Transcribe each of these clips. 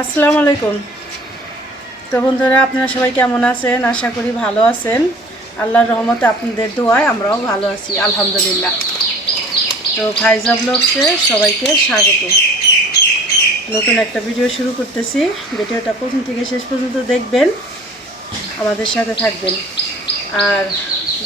আসসালামু আলাইকুম। তো বন্ধুরা আপনারা সবাই কেমন আছেন? আশা করি ভালো আছেন। আল্লাহর রহমতে আপনাদের দোয়ায় আমরাও ভালো আছি, আলহামদুলিল্লাহ। তো ফাইজা ব্লগসে সবাইকে স্বাগত। নতুন একটা ভিডিও শুরু করতেছি। ভিডিওটা প্রথম থেকে শেষ পর্যন্ত দেখবেন, আমাদের সাথে থাকবেন। আর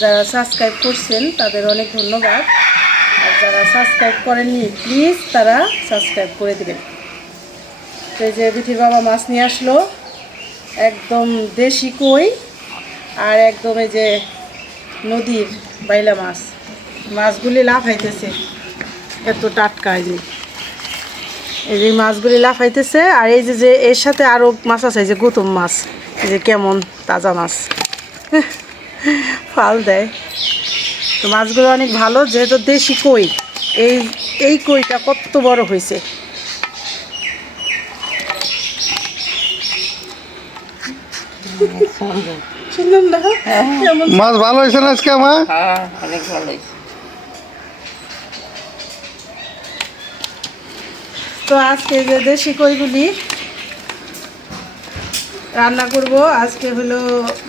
যারা সাবস্ক্রাইব করছেন, তাদের অনেক ধন্যবাদ। আর যারা সাবস্ক্রাইব করেননি, প্লিজ তারা সাবস্ক্রাইব করে দেবেন। তো যে বিথির বাবা মাছ নিয়ে আসলো, একদম দেশি কই। আর একদম এই যে নদীর বাইলা মাছ। মাছগুলি লাফাইতেছে। এত টাটকা এই যে। এই যে মাছগুলি লাফাইতেছে আর এই যে যে এর সাথে আরও মাছ আছে, এই যে গৌতম মাছ। এই যে কেমন তাজা মাছ। ফাল দেয়। তো মাছগুলো অনেক ভালো, যেহেতু দেশি কই, এই এই কইটা কত বড় হয়েছে। সুন্দর না? মাছ ভালো হয়েছে না আজকে আমার? হ্যাঁ অনেক ভালো হয়েছে। তো আজকে যে দেশি কইগুলি রান্না করব আজকে হলো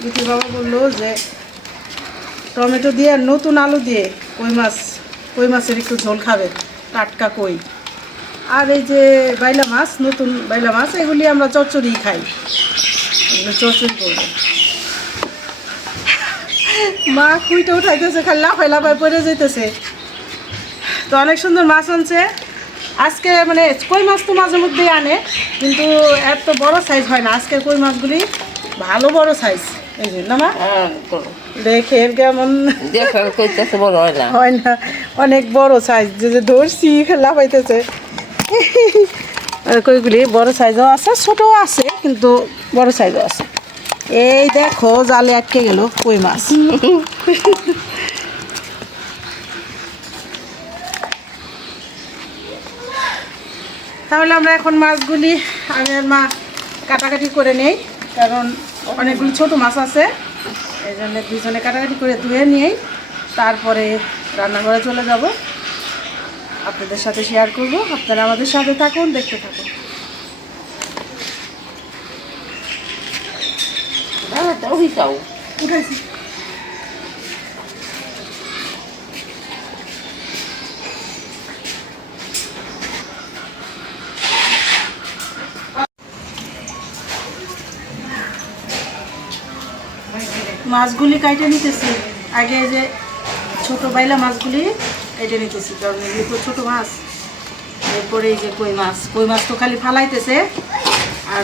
বিটি বাবা বলল যে টমেটো দিয়ে আর নতুন আলু দিয়ে কই মাছ কই মাছের একটু ঝোল খাবে টাটকা কই। আর এই যে বাইলা মাছ নতুন বাইলা মাছ এগুলি আমরা চচ্চড়ি খাই। এগুলো চচ্চড়ি করব। মা কুইটা উঠাইতেছে খালি লাফাই লাফাই পড়ে যেতেছে তো অনেক সুন্দর মাছ আনছে। আজকে মানে কই মাছ তো মাঝে মধ্যেই আনে কিন্তু এত বড় সাইজ হয় না। আজকের কই মাছগুলি ভালো বড় সাইজ এই মা? হ্যাঁ দেখে কেমন? হয় না। অনেক বড় সাইজ যে ধরছি লাফাইতেছে। আর কইগুলি বড় সাইজও আছে ছোটও আছে কিন্তু বড় সাইজও আছে। এই দেখো, জালে আটকে গেল কই মাছ? তাহলে আমরা এখন মাছগুলি আমি আর মা কাটাকাটি করে নেই, কারণ অনেকগুলি ছোট মাছ আছে। এই জন্য দুজনে কাটাকাটি করে ধুয়ে নিয়েই তারপরে রান্নাঘরে চলে যাব। আপনাদের সাথে শেয়ার করব। আপনারা আমাদের সাথে থাকুন, দেখতে থাকুন হ্যাঁ মাছগুলি কাইটে নিতেছি। আগে যে ছোট বাইলা মাছগুলি কেটে নিতেছি, কারণ এগুলি তো ছোটো মাছ। এরপরে এই যে কই মাছ। কই মাছ তো খালি ফালাইতেছে। আর।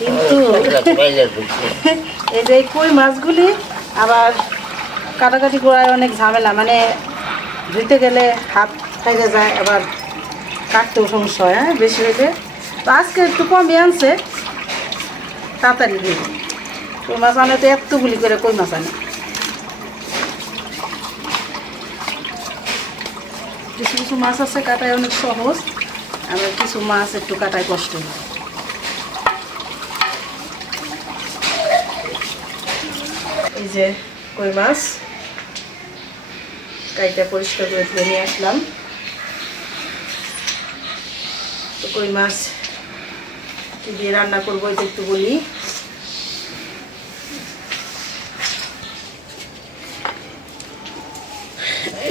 কিন্তু এই যে কই মাছগুলি আবার কাটাকাটি করায় অনেক ঝামেলা। মানে ধুইতে গেলে হাত খাইতে যায়, আবার কাটতেও সমস্যা হয় হ্যাঁ বেশি হইলে। তো আজকে একটু কমই আনছে, তাড়াতাড়ি দিয়ে কই মাছ আনে তো এতগুলি করে কই মাছ আনে? কিছু কিছু মাছ আছে, কাটায় অনেক সহজ। আবার কিছু মাছ একটু কাটায় কষ্ট হয়। এই যে কই মাছ? কাইটা পরিষ্কার করে ধুয়ে নিয়ে আসলাম। তো কই মাছ? কি দিয়ে রান্না করব এটা একটু বলি।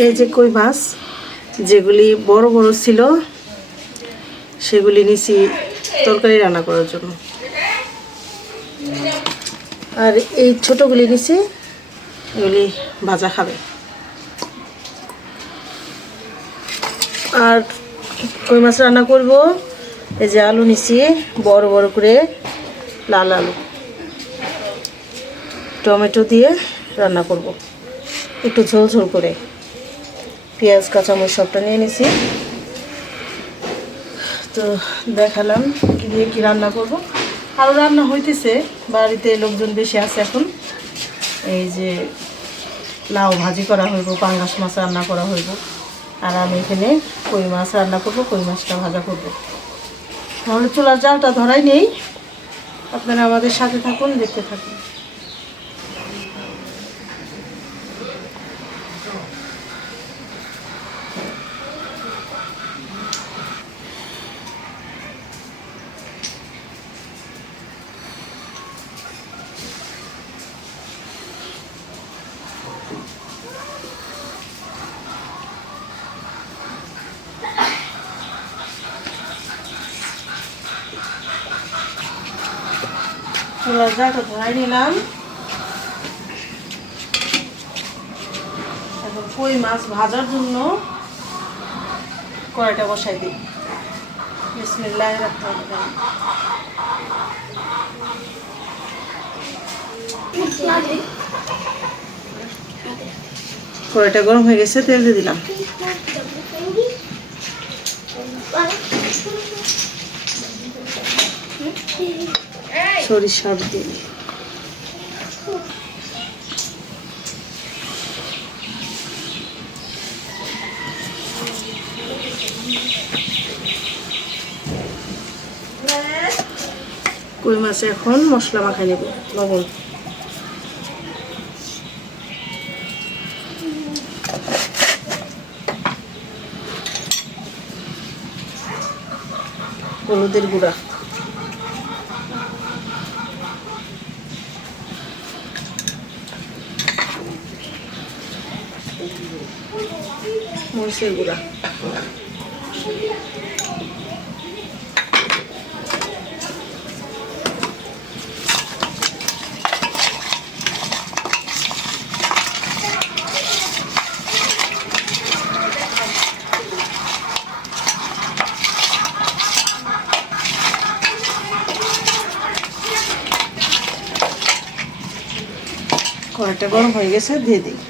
এই যে কই মাছ? যেগুলি বড় বড় ছিল, সেগুলি নিছি তরকারি রান্না করার জন্য। আর এই ছোটোগুলি নিছি এগুলি ভাজা খাবে। আর কই মাছ রান্না করব? এই যে আলু নিছি, বড় বড় করে লাল আলু। টমেটো দিয়ে রান্না করব। একটু ঝোল ঝোল করে। পেঁয়াজ, কাঁচামরিচ সবটা নিয়ে নিছি। তো দেখালাম কি দিয়ে কি রান্না করব। আরও রান্না হইতেছে, বাড়িতে লোকজন বেশি আছে এখন। এই যে লাউ ভাজি করা হইব, পাঙ্গাস মাছ রান্না করা হইব। আর আমি এখানে কই মাছ রান্না করব, কই মাছটা ভাজা করব। তাহলে চুলার জালটা ধরাই নেই। আপনারা আমাদের সাথে থাকুন, দেখতে থাকুন। জালটা ধরাই নিলাম। এখন কই মাছ ভাজার জন্য কড়াইটা বসাই দিই। বিসমিল্লাহ রাখতে হবে কড়াইটা গরম হয়ে গেছে, তেল দিয়ে দিলাম। সরিষার তেল। কই মাছে এখন? মশলা মাখাই নেব লবণ। হলুদের গুঁড়া। মরিচের গুঁড়া। কড়াইটা গরম হয়ে গেছে দিয়ে দিই।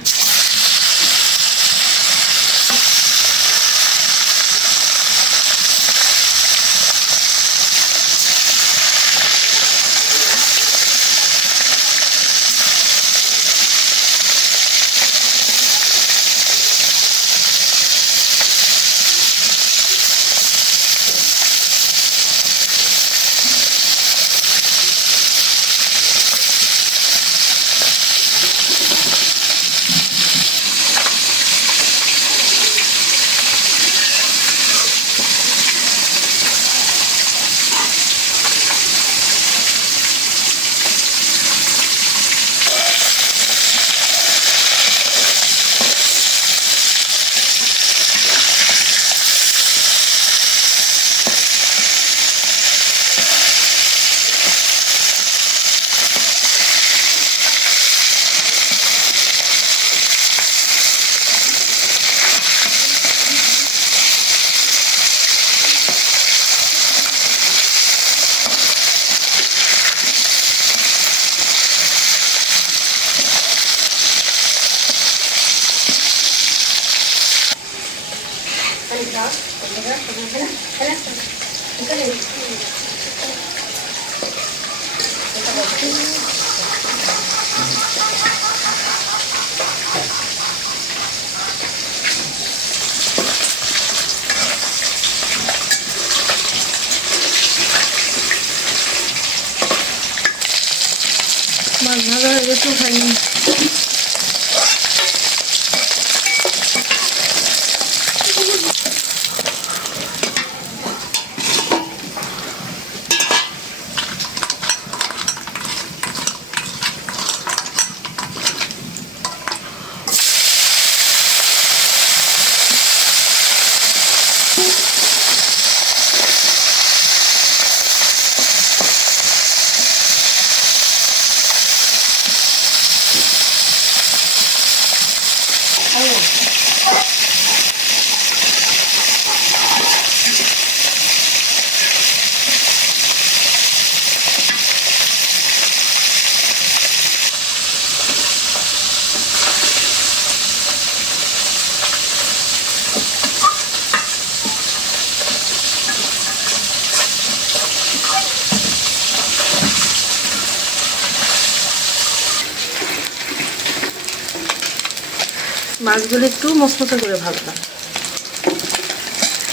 মাছগুলো একটু মশমতো করে ভাজলাম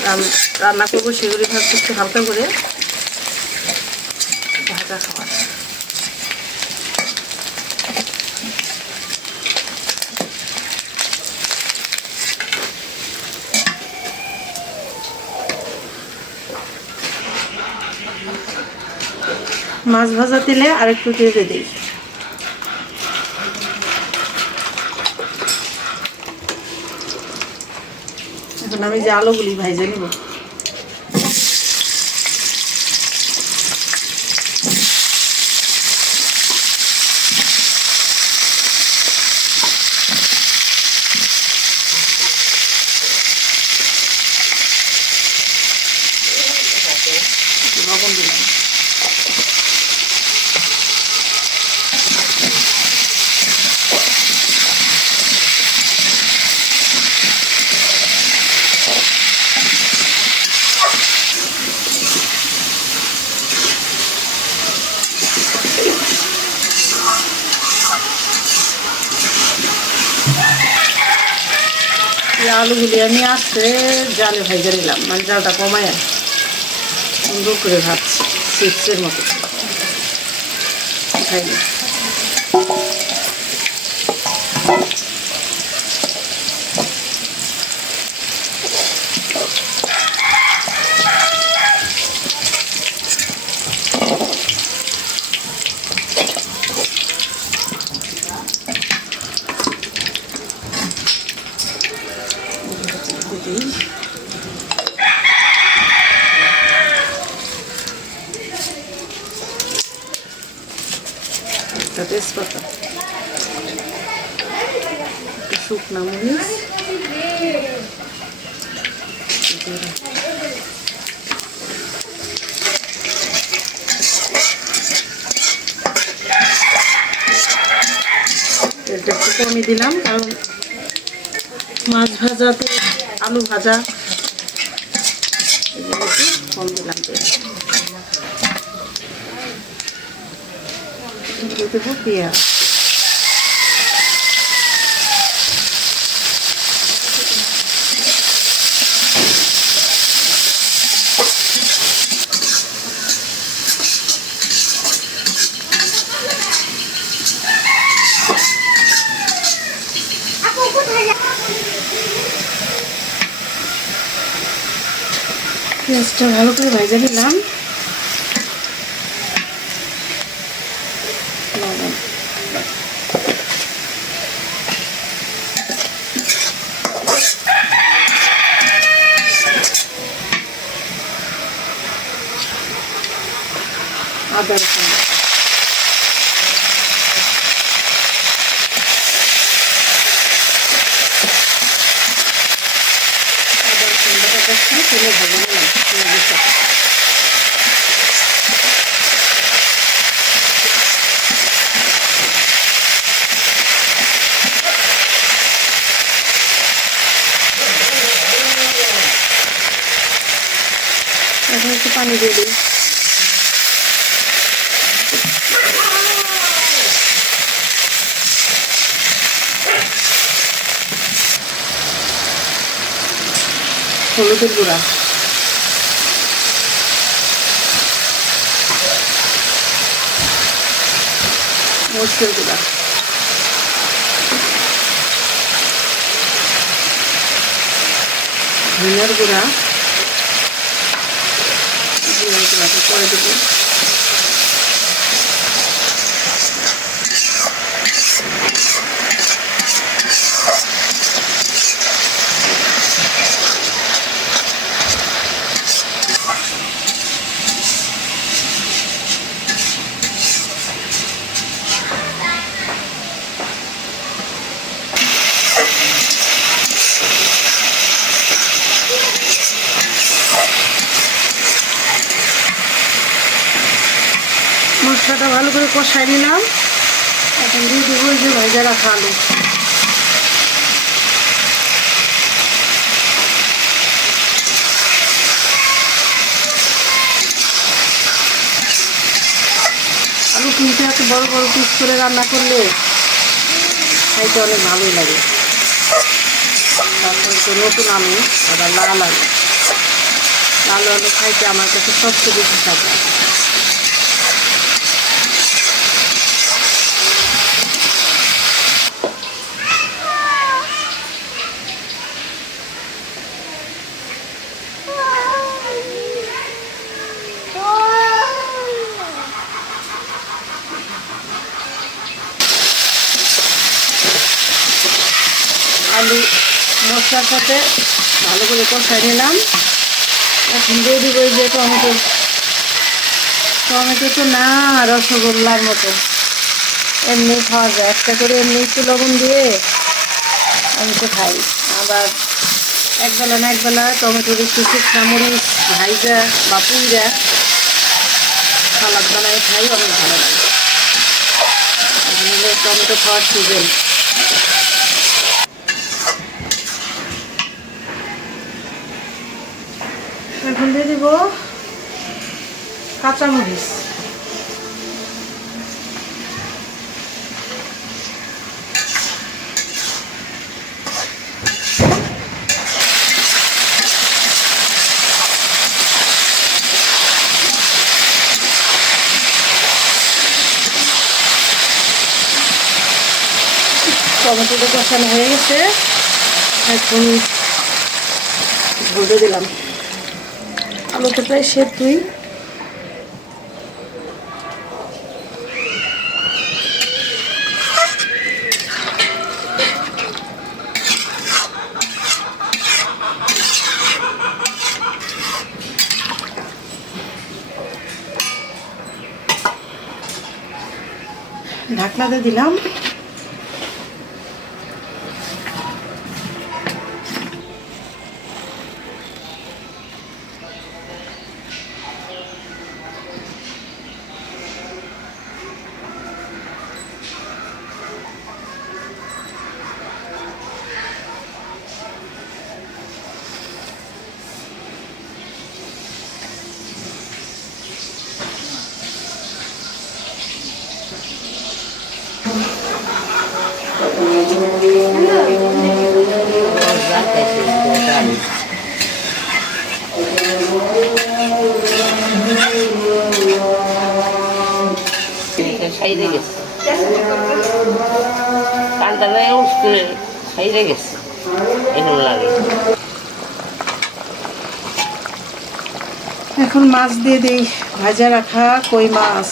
রান- রান্না করব সেগুলি ভাজতে একটু হালকা করে। ভাজা খাওয়ার মাছ ভাজা তেলে আর একটু দিই। আমি যে আলুগুলি ভাইজে নিব লবণ দিলাম এই আলুগুলি আমি আসতে জালে ভাইজে নিলাম মানে জালটা কমায় সুন্দর করে ভাবছি চিপসের মতো। খাইনি দিই একটা তেজপাতা একটা শুকনা মরিচ জিরা। তেলটা একটু কমই দিলাম কারণ মাছ ভাজা তো আলু ভাজা। কম দিলাম দিয়ে পেঁয়াজ। পেঁয়াজটা ভালো করে ভেজে নিলাম আদা রসুন। আদা রসুন তেলে ভেজে নিলাম পেঁয়াজের সাথে এখন একটু পানি দিয়ে দিই হলুদের গুঁড়া। মরিচের গুঁড়া। ধনিয়ার গুঁড়া। জিরার পরে দেবো মশলাটা ভালো করে কষাই নিলাম এখন দিয়ে দেবো যে ভাজা রাখা আলু আলু কিনতে এত বড় বড় পিস করে রান্না করলে খাইতে অনেক ভালোই লাগে। তারপরে তো নতুন আলু, আবার লাল আলু। লাল আলু খাইতে আমার কাছে সবচেয়ে বেশি স্বাদ লাগে আলু মশলার সাথে ভালো করে কষাই নিলাম এখন দিয়ে দিব যে টমেটো টমেটো তো না, রসগোল্লার মতো। এমনি খাওয়া যায়। একটা করে এমনি একটু লবণ দিয়ে আমি তো খাই। আবার একবেলা না একবেলা টমেটোর একটু শুকনা মরিচ ভাইজা বা পুইরা সালাদ বানায় খাই, অনেক ভালো লাগে। টমেটো খাওয়ার সিজন এখন দিয়ে দিব কাঁচামরিচ। টমেটোটা কষানো হয়ে গেছে। এখন ঝোলতে দিলাম। আলুটা প্রায় সেদ্ধই। ঢাকনাতে দিলাম। সাইডে গেছে। এরকম লাগে। এখন মাছ দিয়ে দিই। ভাজা রাখা কই মাছ?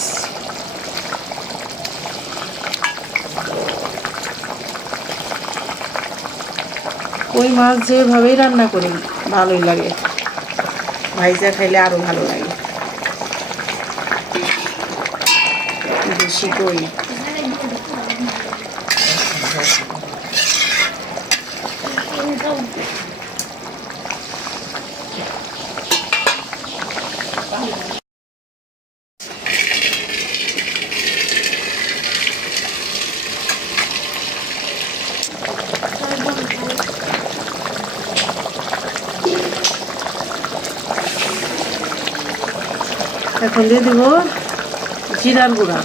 কই মাছ যেভাবেই রান্না করি, ভালোই লাগে। ভাইজা খাইলে আরও ভালো লাগে। দেশি কই এখন দিয়ে দিব জিরার গুঁড়া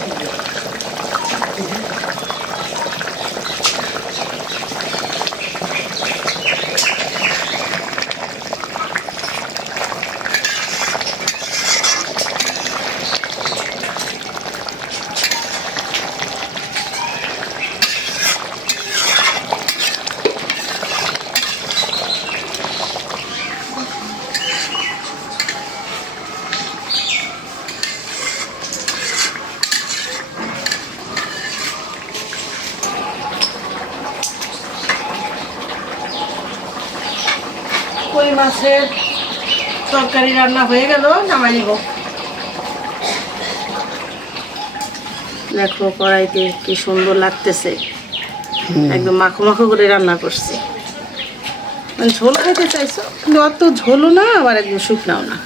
কই মাছের তরকারি রান্না হয়ে গেল নামাই নিব। দেখো কড়াইতে কি সুন্দর লাগতেছে। একদম মাখো মাখো করে রান্না করছি। মানে ঝোল খেতে চাইছো? কিন্তু অত ঝোলও না আবার একদম শুকনাও না।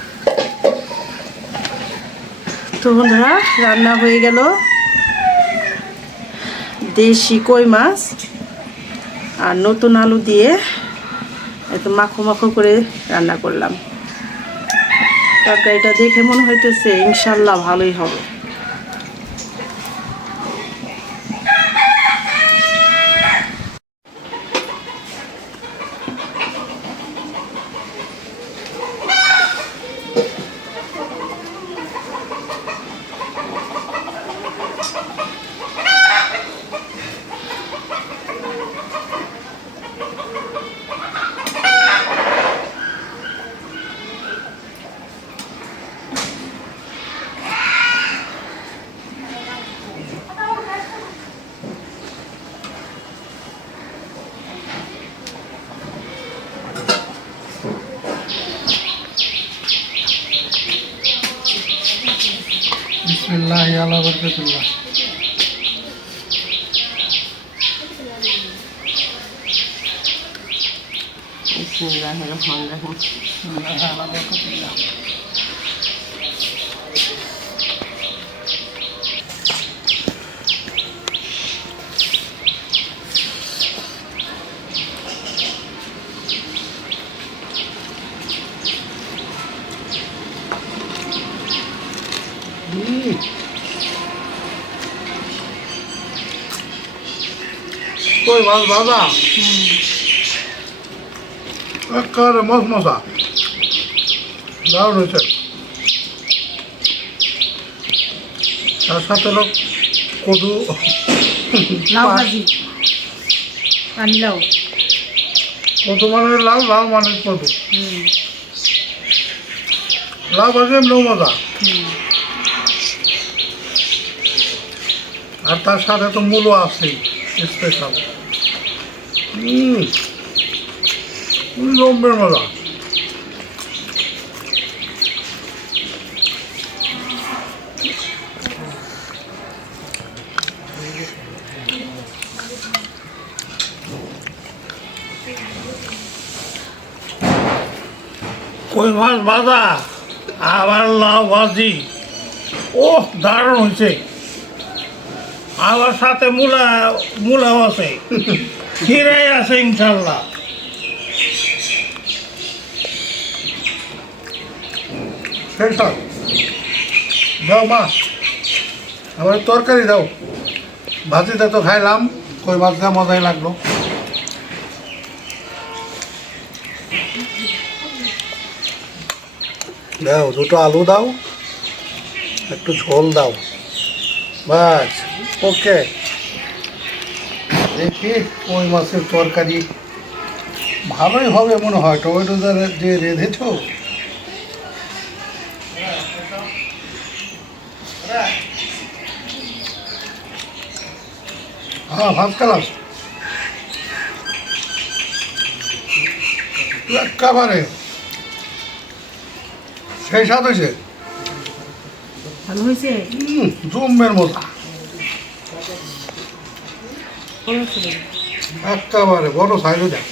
তো বন্ধুরা রান্না হয়ে গেল। দেশি কই মাছ আর নতুন আলু দিয়ে একদম মাখো মাখো করে রান্না করলাম। তরকারিটা দেখে মনে হইতেছে ইনশাল্লাহ ভালোই হবে। রহমতুল্লাহ আলা বরকতুল্লাহ বিসমিল্লাহির রহমানির রহিম। আলা বরকতুল্লাহ মাছ বাবা একেবারে মজ মজা। দারুণ হয়েছে। তার সাথে লোক কদু লাউ ভাজি। পানি লাউ। কদু মানে লাল লাল মানে কদু। লাউ ভাজি এমনিও মজা। হুম। আর তার সাথে তো মূলও আছে স্পেশাল জম্বের মজা। কই মাছ ভাজা আবার লাউ ভাজি। ও দারুণ হয়েছে আমার সাথে মূলা, মূলাও আছে। খিরাই আছে ইনশাল্লাহ দাও মা আবার তরকারি দাও। ভাজিটা তো খাইলাম, কই মাছটা মজাই লাগল। দাও, দুটো আলু দাও, একটু ঝোল দাও। বাস, ওকে। দেখি কই মাছের তরকারি। ভালোই হবে মনে হয় টমেটো যা- যে রেঁধেছ। হ্যাঁ ভাত খেলাম। একেবারে। সেই স্বাদ হয়েছে। ভালো হয়েছে? হুম জমের মতো। একেবারে বড় সাইজ দেখ।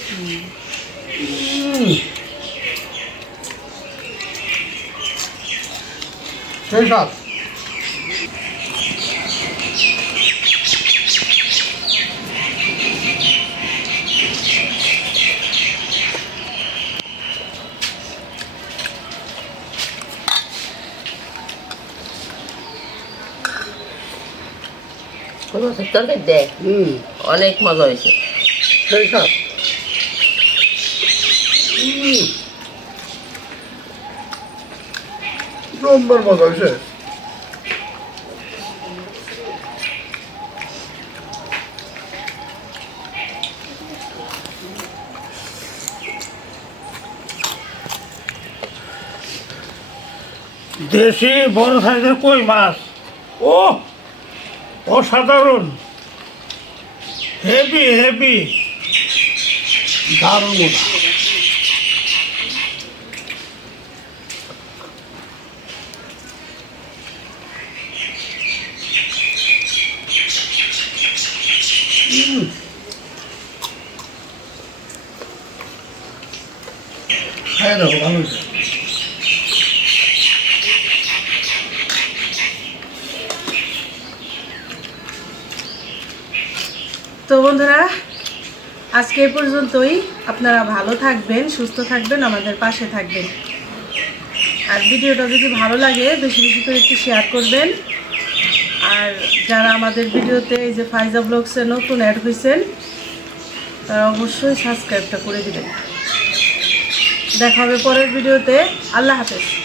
সেই স্বাদ কোন মাছের তরকারি দেয়। হুম। অনেক মজা হয়েছে। সেই হুম। মজা হয়েছে। দেশি বড় সাইজের কই মাছ? ও অসাধারণ। হেভি হেভি দারুণ। খাই দেখো ভালো তো বন্ধুরা, আজকে পর্যন্তই। আপনারা ভালো থাকবেন, সুস্থ থাকবেন, আমাদের পাশে থাকবেন। আর ভিডিওটা যদি ভালো লাগে, বেশি বেশি করে একটু শেয়ার করবেন। আর যারা আমাদের ভিডিওতে এই যে ফাইজা ব্লগসে নতুন অ্যাড হয়েছেন, তারা অবশ্যই সাবস্ক্রাইবটা করে দিবেন। দেখা হবে পরের ভিডিওতে। আল্লাহ হাফেজ।